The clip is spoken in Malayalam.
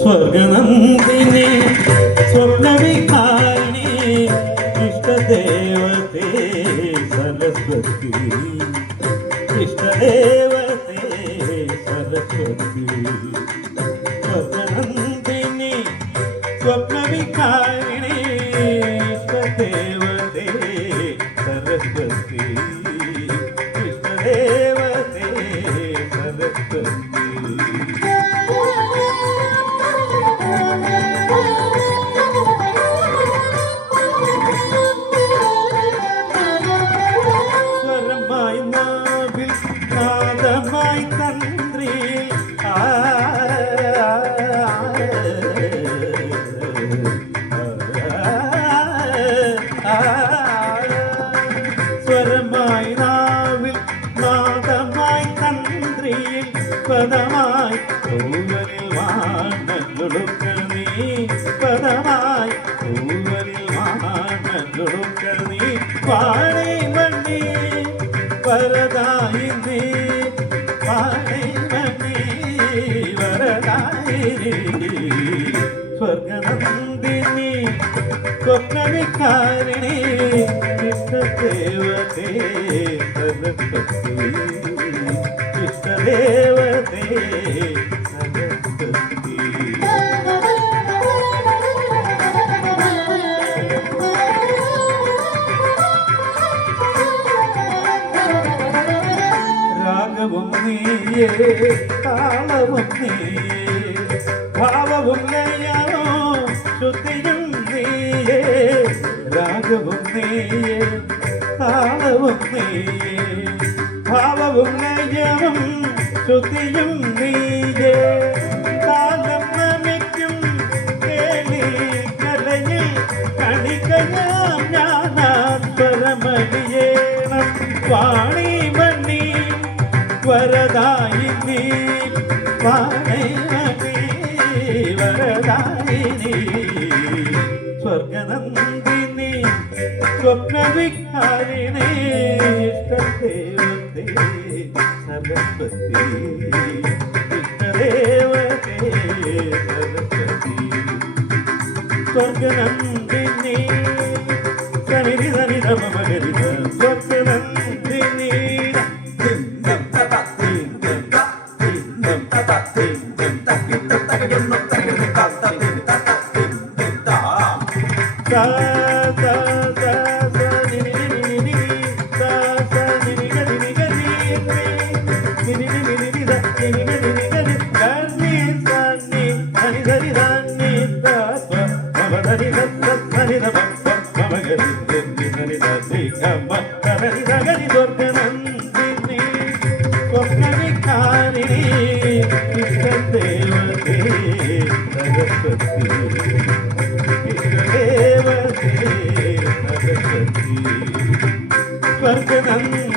स्वर्गनंदिनी स्वप्नविकारिणी इष्टदेवते सरस्वती इष्टदेवते सरस्वती स्वर्गनंदिनी स्वप्नविकारिणी इष्टदेवते सरस्वती इष्टदेवते सरस्वती സ്വരമായി നാവിൽ നാദമായി തന്ത്രിയിൽ പദമായി പൂവലിൽ വാണൊടുക്ക നീ പദമായി പൂവലിൽ വാണൊടുക്ക നീ വാണി മണ്ണി വരദായി നീ വാണി മണ്ണി വരദായി സ്വർഗനന്ദിനി സ്വപ്നവികാരിണി ഇഷ്ടദേവതേ സരസ്വതി ഇഷ്ടദേവതേ സരസ്വതി രാഗവും നീയേ താളവും നീയേ ഭാവവും ലയനോ ശ്രുതിയും നീയേ രാഗവും നീയേ താളവും നീയേ ഭാവവും ലയവും ശ്രുതിയും നീയേ കാലം നമിക്കും കേളി കലയിൽ കണികയാം ഞാനാസ്വരമണിയേണം വാണി മണി വരദായി നീ വാണി മണി വരദായിനി സ്വർഗനന്ദിനി സ്വപ്നവികാരിണി ഇഷ്ടദേവതേ സരസ്വതി ഇഷ്ടദേവതേ സരസ്വതി സ്വർഗനന്ദിനി സനിധി സനിധ മമകരിത സ്വർഗനന്ദിനി സ്വർഗനന്ദിനി